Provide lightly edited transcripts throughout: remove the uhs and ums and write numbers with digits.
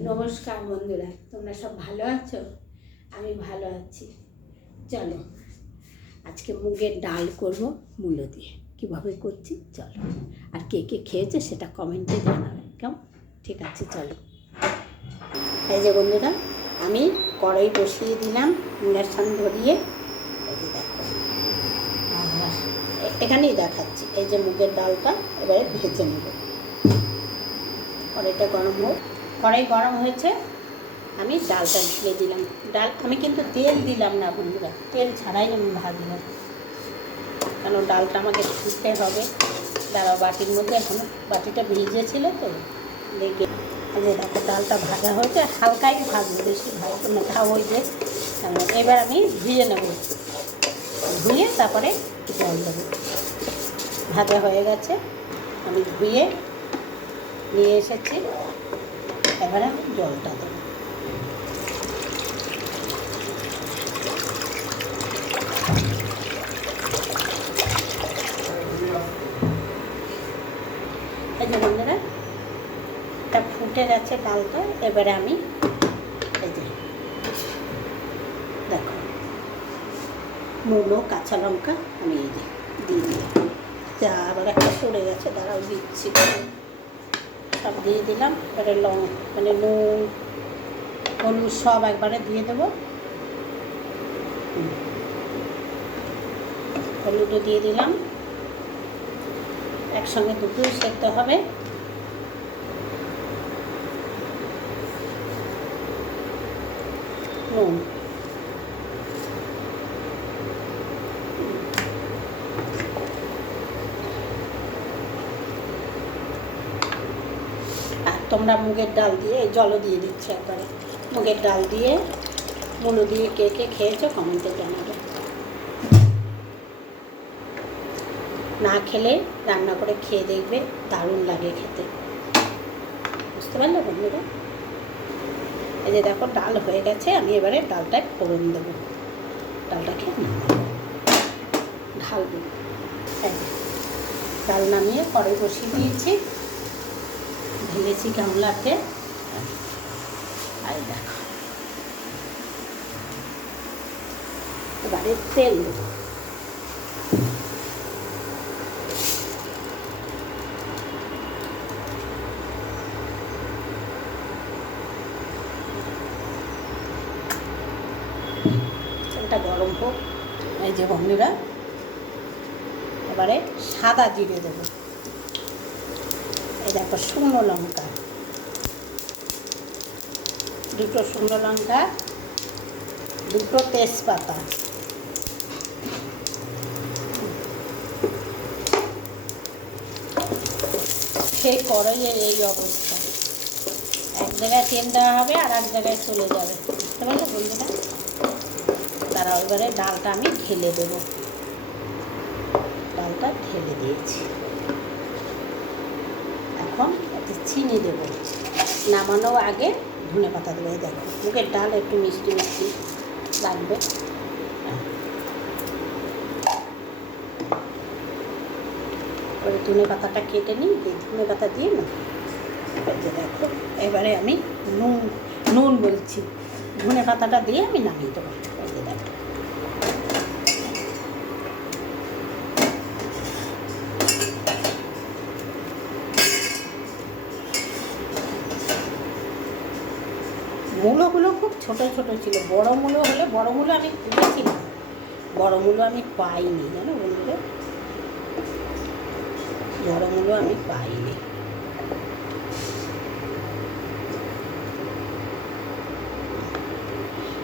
নমস্কার বন্ধুরা, তোমরা সব ভালো আছো? আমি ভালো আছি। চলো আজকে মুগের ডাল করব মূলো দিয়ে। কীভাবে করছি চলো, আর কে কে খেয়েছে সেটা কমেন্টে জানাবে। কেমন? ঠিক আছে, চলো। এই যে বন্ধুরা, আমি কড়াই বসিয়ে দিলাম ইন্ডাকশান ধরিয়ে। এই যে দেখো, আর এখানেই দেখাচ্ছি। এই যে মুগের ডালটা এবারে ভেজে নেব। কড়াইটা গরম হোক। কড়াই গরম হয়েছে, আমি ডালটা ঢেলে দিলাম। ডাল আমি কিন্তু তেল দিলাম না বন্ধুরা, তেল ছাড়াই আমি ভাজবো, কেন ডালটা আমাকে ছুটতে হবে। দাঁড়াও, বাটির মধ্যে এখনো বাটিটা ভিজেছিল তো লেগে। যে দেখো ডালটা ভাজা হয়েছে, হালকাই ভাজবো, বেশি ভাজবো না, তাও ওই যে। এবার আমি ধুয়ে নেব, ধুয়ে তারপরে জল দেবো। ভাজা হয়ে গেছে, আমি ধুয়ে নিয়ে এসেছি। এবারে আমি জলটা দেবো। এই যে বন্ধুরা, এটা ফুটে গেছে ডালটা। এবারে আমি এই যে দেখো মূলো, কাঁচা লঙ্কা আমি এই যে দিয়ে দিলাম। যা আবার একটা পড়ে গেছে, দাঁড়াও দিচ্ছি, সব দিয়ে দিলাম। এবারে মানে নুন, হলুদ সব একবারে দিয়ে দেবো। হলুদও দিয়ে দিলাম, একসঙ্গে দুটোই সেদ্ধ হবে। নুন, আর তোমরা মুগের ডাল দিয়ে জলও দিয়ে দিচ্ছি একবারে। মুগের ডাল দিয়ে মূলো দিয়ে কে কে খেয়েছো কমেন্টে জানাবে। না খেলে রান্না করে খেয়ে দেখবে, দারুণ লাগে খেতে। বুঝতে পারলে বন্ধুরা? এই যে দেখো ডাল হয়ে গেছে, আমি এবারে ডালটায় ফোড়ন দেবো। ডালটাকে ঢালবো। ডাল নামিয়ে কড়াই বসিয়ে দিয়েছি, ঢেলেছি কেমন লাগছে। আর দেখো এবারে তেল দেবো। তেলটা গরম হোক। এই যে বন্ধুরা, এবারে সাদা জিরে দেবো। এই দেখো শুকনো লঙ্কা, দুটো শুকনো লঙ্কা, দুটো তেজপাতা, সেই কড়াইয়ের এই অবস্থা। এক জায়গায় তেল দেওয়া হবে আর এক জায়গায় চলে যাবে। বুঝতে পারলে বন্ধুরা? তারা এবারে ডালটা আমি ঢেলে দেবো। ডালটা ঢেলে দিয়েছি, এখন এতে চিনি দেবো। নামানোর আগে ধনে পাতা দেবো। এই দেখো মুগের ডাল একটু মিষ্টি মিষ্টি লাগবে। এবারে ধনে পাতাটা কেটে নিই, ধনে পাতা দিয়ে না। দেখো এবারে আমি নুন বলছি, ধনে পাতাটা দিয়ে আমি নামিয়ে দেবো। দেখো মূলোগুলো খুব ছোটো ছোটো ছিল। বড় মূলো হলে, বড় মূলো আমি তুলেছি না, বড় মূলো আমি পাইনি, জানো বন্ধুরা, বড় মূলো আমি পাইনি।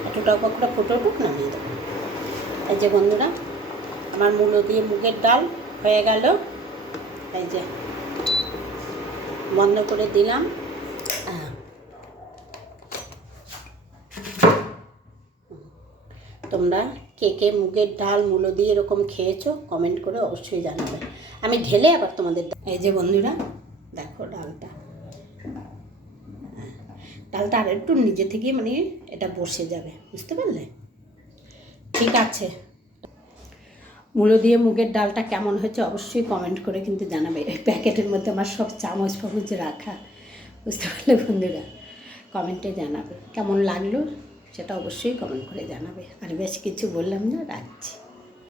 এতটা করে ফুটোটুক নামিয়ে দেবো। এই যে বন্ধুরা, আমার মূলো দিয়ে মুগের ডাল হয়ে গেল। এই যে বন্ধ করে দিলাম। তোমরা কে কে মুগের ডাল মূলো দিয়ে এরকম খেয়েছো কমেন্ট করে অবশ্যই জানাবে। আমি ঢেলে আবার তোমাদের। এই যে বন্ধুরা দেখো ডালটা আর একটু নিজে থেকে মানে এটা বসে যাবে। বুঝতে পারলে? ঠিক আছে, মূলো দিয়ে মুগের ডালটা কেমন হয়েছে অবশ্যই কমেন্ট করে কিন্তু জানাবে। এই প্যাকেটের মধ্যে আমার সব চামচ ফামচ রাখা। বুঝতে পারলে বন্ধুরা? কমেন্টে জানাবে। কেমন লাগলো সেটা অবশ্যই কমেন্ট করে জানাবে। আর বেশ কিছু বললাম না, রাখছি।